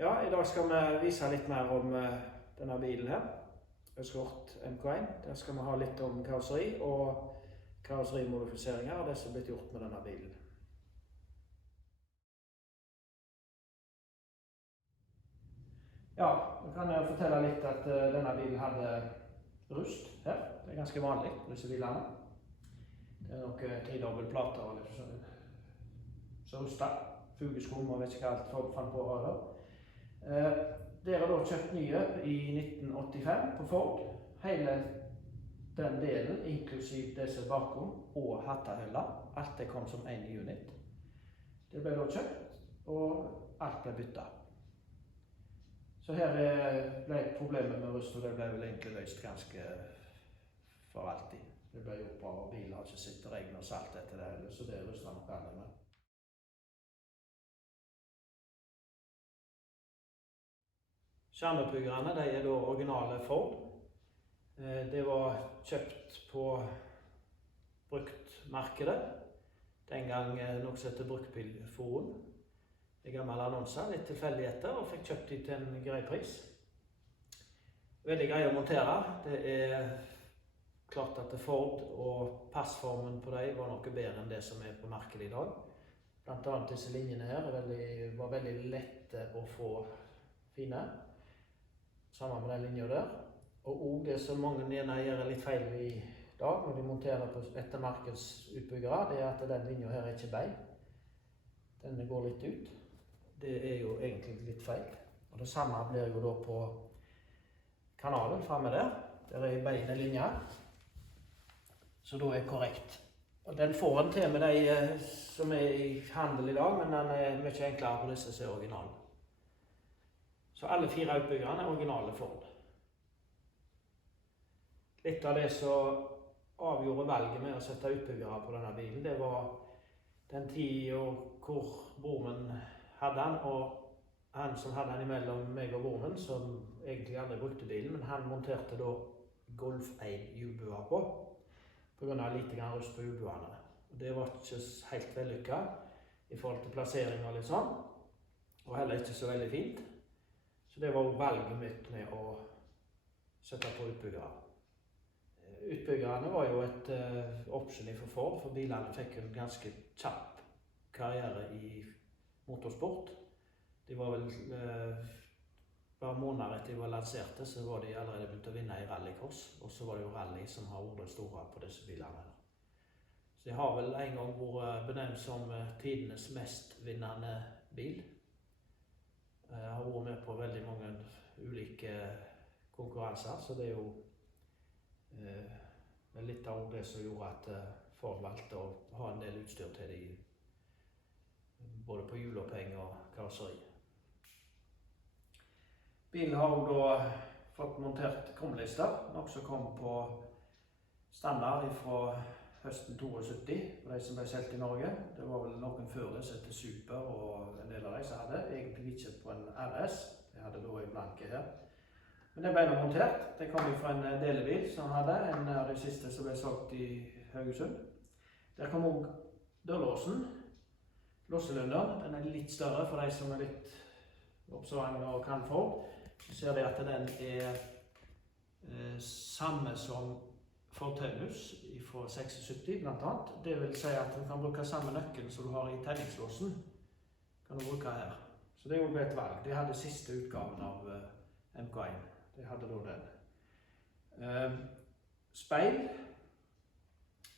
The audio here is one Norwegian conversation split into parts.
Ja, i dag skal vi vise litt mer om denne bilen her. Escort MK1. Der skal vi ha litt om karosseri og karosserimodifiseringer og det som er blitt gjort med denne bilen. Ja, vi kan fortelle litt at denne bilen hadde rust her. Det er ganske vanlig på disse bilene. Det er nok tridobbel plater og litt sånn så rustet. Fugeskum og vet ikke hva alt folk fant på å ha der. Dere har da kjøpt nye i 1985 på Ford. Hele den delen, inklusiv disse bakom og hattehølla, alt det kom som en unit. Det ble da kjøpt, og alt ble byttet. Så her ble problemet med rust, og det ble vel egentlig løst ganske for alltid. Det ble gjort bra, og bilen har ikke sett regn og salt etter det, så det rustet nok alle med. Skjermoppbyggerne, de er da originale Ford. Det var kjøpt på bruktmarkedet. Den gang noe som heter Bruktbilforum. Det gamle annonser, litt tilfeldigheter, og fikk kjøpt de til en grei pris. Veldig grei å montere. Det er klart at Ford og passformen på dem var noe bedre enn det som er på markedet i dag. Blant annet disse linjene her var veldig lette å få fine. Sammen med den linja der. Og det som mange gjerne gjør litt feil i dag når de monterer på ettermarkedsutbyggere, det er at den linja her er ikke bein. Den går litt ut. Det er jo egentlig litt feil. Og det samme blir jo da på kanalen fremme der. Der er bein i linja. Så da er korrekt. Og den får en til med de som er i handel i dag, men den er mye enklere på disse som er originale. Så alle 4 utbyggerne er originale Ford. Litt av det som avgjorde valget med å sette utbyggere på denne bilen, det var den tiden hvor broren hadde den, og han som hadde den imellom meg og broren, som egentlig aldri brukte bilen, men han monterte da Golf 1 hjulbuer på grunn av lite grann rust på hjulbuene. Det var ikke helt vellykket i forhold til plassering og litt sånn, og heller ikke så veldig fint. Så det var valget mitt med å sette på utbyggere. Utbyggerne var jo et option for Ford, for bilene fikk en ganske kjapp karriere i motorsport. De var vel bare måneder etter de var lanserte, så var de allerede begynt å vinne i rallycross, og så var det jo rally som har vært store på disse bilene. Så de har vel en gang vært benevnt som tidenes mest vinnende bil. Jeg har vært med på veldig mange ulike konkurranser, så det er jo litt av det som gjorde at Ford valgte å ha en del utstyr til de, både på hjuloppheng og karosseri. Bilen har også da fått montert krumlister, noe som kom på standard fra høsten 72, for de som ble solgt i Norge. Det var vel noen før det som heter Super, og en del av de som hadde. Egentlig ikke på en RS. Jeg hadde da i blanke her. Men det ble nå montert. Det kom fra en delebil som hadde, en av de siste som ble solgt i Haugesund. Der kom også dørlåsen. Låselunderen. Den er litt større for de som er litt observante og kan Ford. Så ser de at den er samme som Ford-Taunus fra 76 blant annet. Det vil si at du kan bruke samme nøkkel som du har i tenningslåsen. Kan du bruke her. Så det er jo et valg. De hadde siste utgaven av MK1. De hadde da den. Speil.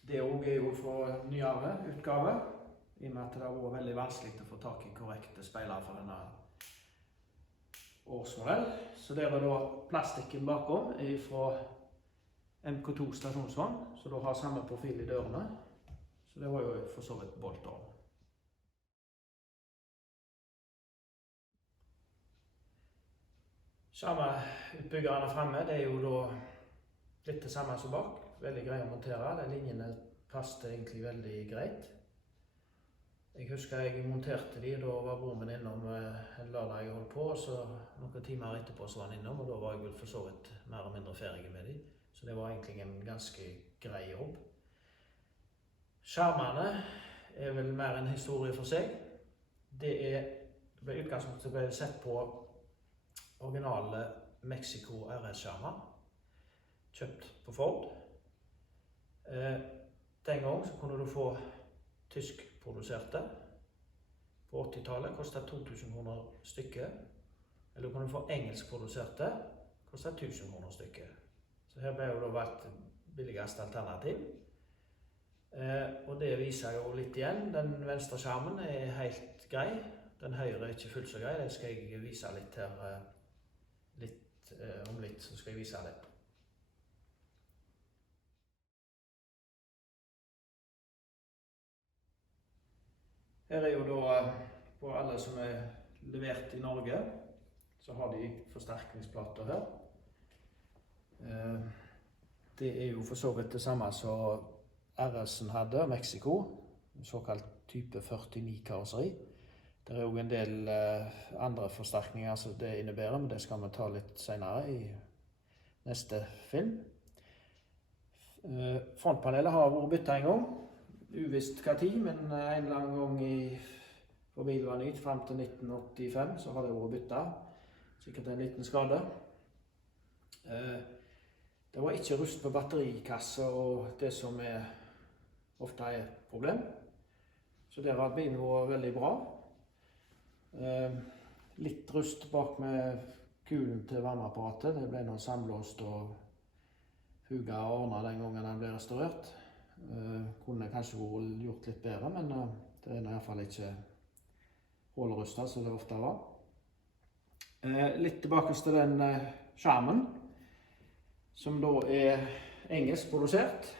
Det er jo fra nyere utgave. I og med at det har vært veldig vanskelig å få tak i korrekte speiler for denne årsmodell. Så det er da plastikken bakom fra MK2 stasjonsvogn, så da har samme profil i dørene. Så det var jo for så vidt bolt-on. Samme utbyggerne fremme, det er jo da litt det samme som bak. Veldig greit å montere. De linjene passet egentlig veldig greit. Jeg husker jeg monterte de, da var broren min innom en lørdag jeg holdt på, og så noen timer etterpå så var han innom, og da var jeg vel for så vidt mer og mindre ferdig med de. Så det var egentlig en ganske grei jobb. Skjermene er vel mer en historie for seg. Det ble utgangspunktet ble sett på originale Mexico RS-skjermer, kjøpt på Ford. Den gang så kunne du få tyskproduserte. På 80-tallet kostet 2000 kroner stykket. Eller du kunne få engelskproduserte, kostet 1000 kroner stykket. Så her ble jo da valgt billigste alternativ. Og det viser jo litt igjen. Den venstre skjermen er helt grei. Den høyre er ikke fullt så grei. Det skal jeg vise litt her. Om litt så skal jeg vise det. Her er jo da på alle som er levert i Norge, så har de forsterkningsplater her. Det er jo for så vidt det samme som RS-en hadde, Mexico, såkalt type 49 karosseri. Det er jo en del andre forsterkninger som det innebærer, men det skal vi ta litt senere i neste film. Frontpanelet har vært byttet en gang, uvisst hva tid, men en eller annen gang for bilen var nytt, frem til 1985, så har det vært byttet. Sikkert en liten skade. Det var ikke rust på batterikasse og det som ofte er et problem. Så der har bilen vært veldig bra. Litt rust bak med kulen til varmeapparatet. Det ble noe samblåst og fuget og ordnet den gangen den ble restaurert. Kunne kanskje vært gjort litt bedre, men det er i hvert fall ikke hålrustet som det ofte var. Litt tilbake til den skjermen, som da er engelsk produsert.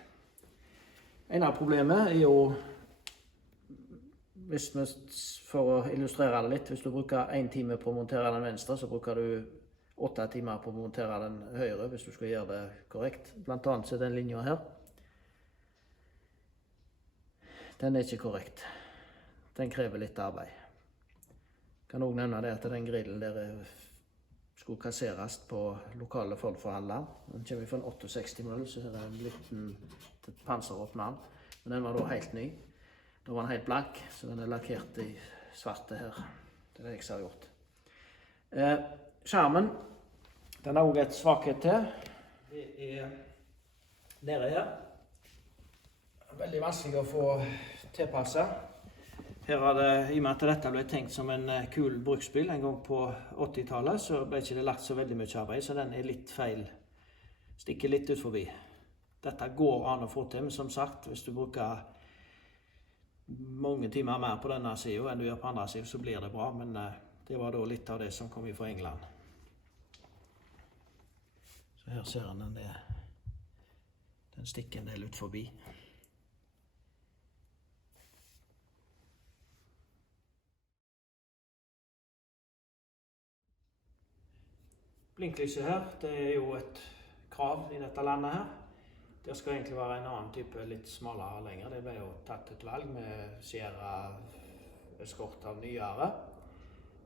En av problemet er jo, for å illustrere det litt, hvis du bruker 1 time på å montere den venstre, så bruker du 8 timer på å montere den høyre, hvis du skal gjøre det korrekt. Blant annet så er den linjen her. Den er ikke korrekt. Den krever litt arbeid. Jeg kan også nevne det at den grillen der skulle kasseres på lokale Ford-forhandlere. Den kommer fra en 68-modell, så er det en liten panseråpner. Men den var da helt ny. Da var den helt blank, så den er lakkert i svarte her. Det er det jeg har gjort. Skjermen, den har også et svakhet til. Det er nede her. Veldig vanskelig å få tilpasset. Her var det, i og med at dette ble tenkt som en kul bruksbil en gang på 80-tallet, så ble ikke det lagt så veldig mye arbeid, så den er litt feil. Stikker litt ut forbi. Dette går an å få til, men som sagt, hvis du bruker mange timer mer på denne siden enn du gjør på andre siden, så blir det bra, men det var da litt av det som kom fra England. Så her ser den den stikker en del ut forbi. Blinklyset her, det er jo et krav i dette landet her. Det skal egentlig være en annen type, litt smalere lenger. Det ble jo tatt et valg med Sierra Escort av nyere,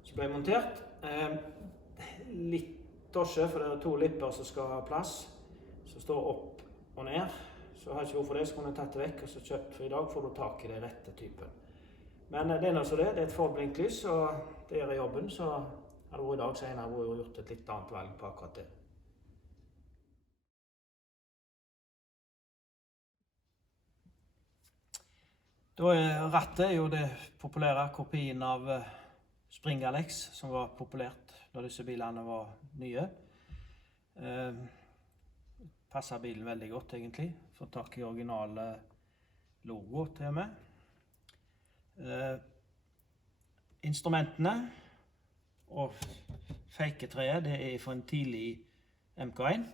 som ble montert. Litt dosje, for det er 2 lipper som skal ha plass, som står opp og ned. Så har jeg ikke hvorfor det, så kunne jeg tatt det vekk, og så kjøpt, for i dag får du tak i det rette typen. Men det er noe så det er et Ford blinklys, og det er i jobben, så hadde det vært i dag senere hvor jeg gjort et litt annet valg på akkurat det. Da rattet jo det populære kopien av Spring Alex, som var populært når disse bilene var nye. Passer bilen veldig godt egentlig. Får tak i originale logo til og med. Instrumentene og feiketreet, det er fra en tidlig MK1.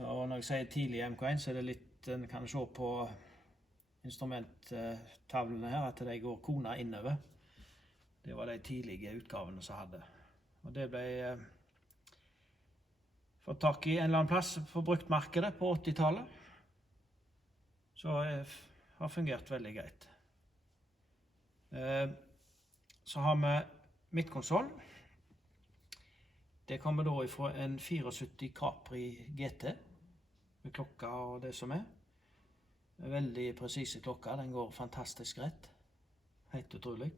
Og når jeg sier tidlig MK1, så er det litt, en kan se på instrumenttavlene her, at de går kona innover. Det var de tidlige utgavene som hadde. Og det ble fått tak i en eller annen plass på bruktmarkedet på 80-tallet. Så har fungert veldig greit. Så har vi midtkonsoll. Det kommer da fra en 74 Capri GT, med klokka og det som er. Veldig presise klokker, den går fantastisk rett. Helt utrolig.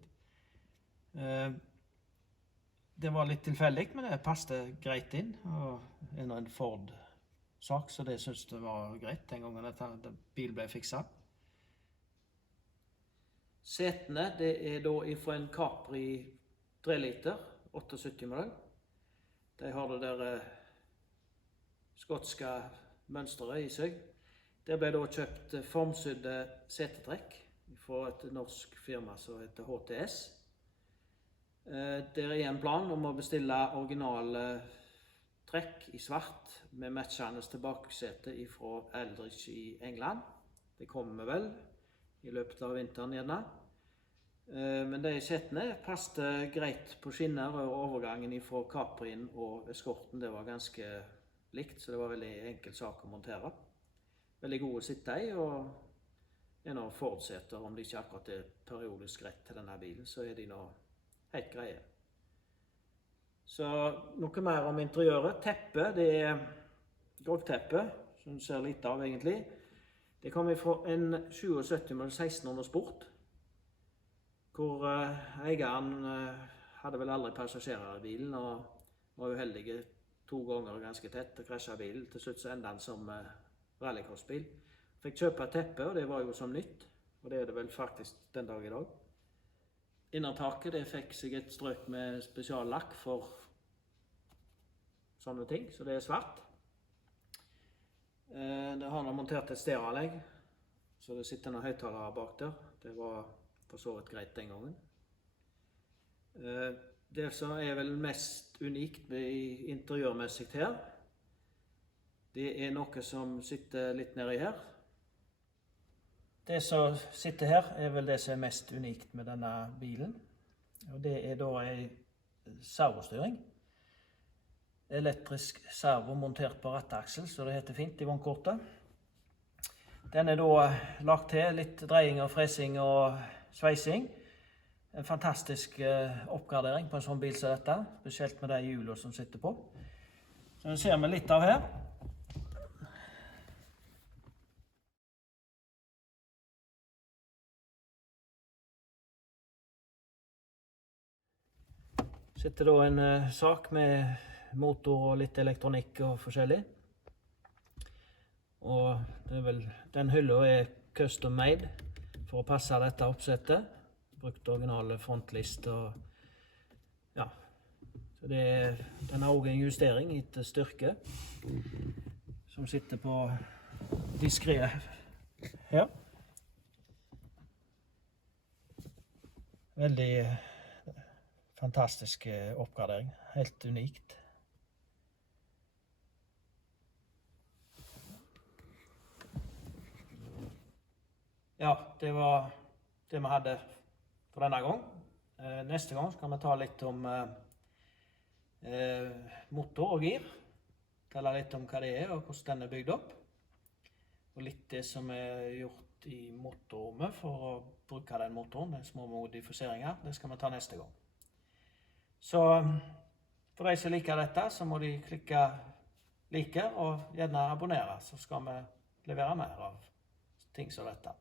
det var litt tilfeldig, men det passet greit inn. Og en Ford-sak, så det synes det var greit den gangen dette bilen ble fikset. Setene, det er da fra en Capri 3 liter, 78 modell. De har det der skotske mønstret i seg. Det ble da kjøpt formsydde setetrekk fra et norsk firma som heter HTS. Det er en plan om å bestille originale trekk i svart med matchende tilbakesete fra Eldridge i England. Det kommer vel i løpet av vinteren gjerne. Men de setene passet greit på skinner, og overgangen fra Caprien og Escorten det var ganske likt, så det var veldig enkel sak å montere. Veldig gode å sitte i, og en av Ford-seter, om det ikke akkurat er periodisk rett til denne bilen, så er de nå helt greie. Så noe mer om interiøret. Teppet, det er gulvteppe, som du ser litt av egentlig. Det kommer fra en 77 med 1600 Sport, hvor eieren hadde vel aldri passasjerer i bilen, og var uheldige 2 ganger ganske tett og krasjet bilen. Til slutt så enda han som rallycrossbil. Fikk kjøpe teppet, og det var jo som nytt, og det er det vel faktisk den dag i dag. Innertaket, det fikk seg et strøk med spesiallakk for sånne ting, så det er svart. Det har nå montert et stereoanlegg, så det sitter noen høyttalere bak der. Det var for så vidt greit den gangen. Det som er vel mest unikt interiørmessig her, det er noe som sitter litt nedi her. Det som sitter her er vel det som er mest unikt med denne bilen. Og det er da en servostyring. Elektrisk servo montert på ratteaksel, så det heter fint i vognkortet. Den er da lagt til litt dreying og fresing og sveising. En fantastisk oppgradering på en sånn bil som dette, spesielt med de hjulene som sitter på. Så det ser vi litt av her. Sitter da en sak med motor og litt elektronikk og forskjellig. Og det er vel, den hylla er custom made for å passe dette oppsettet. Brukt originale frontlist og ja. Så den har også en justering etter styrke som sitter på diskret her. Veldig fantastisk oppgradering, helt unikt. Ja, det var det vi hadde for denne gang. Neste gang skal vi ta litt om motor og gir. Telle litt om hva det er og hvordan den er bygd opp. Og litt det som er gjort i motorrommet for å bruke den motoren, de små modifiseringer, det skal vi ta neste gang. Så for de som liker dette, så må de klikke like og gjerne abonnere, så skal vi levere mer av ting som dette.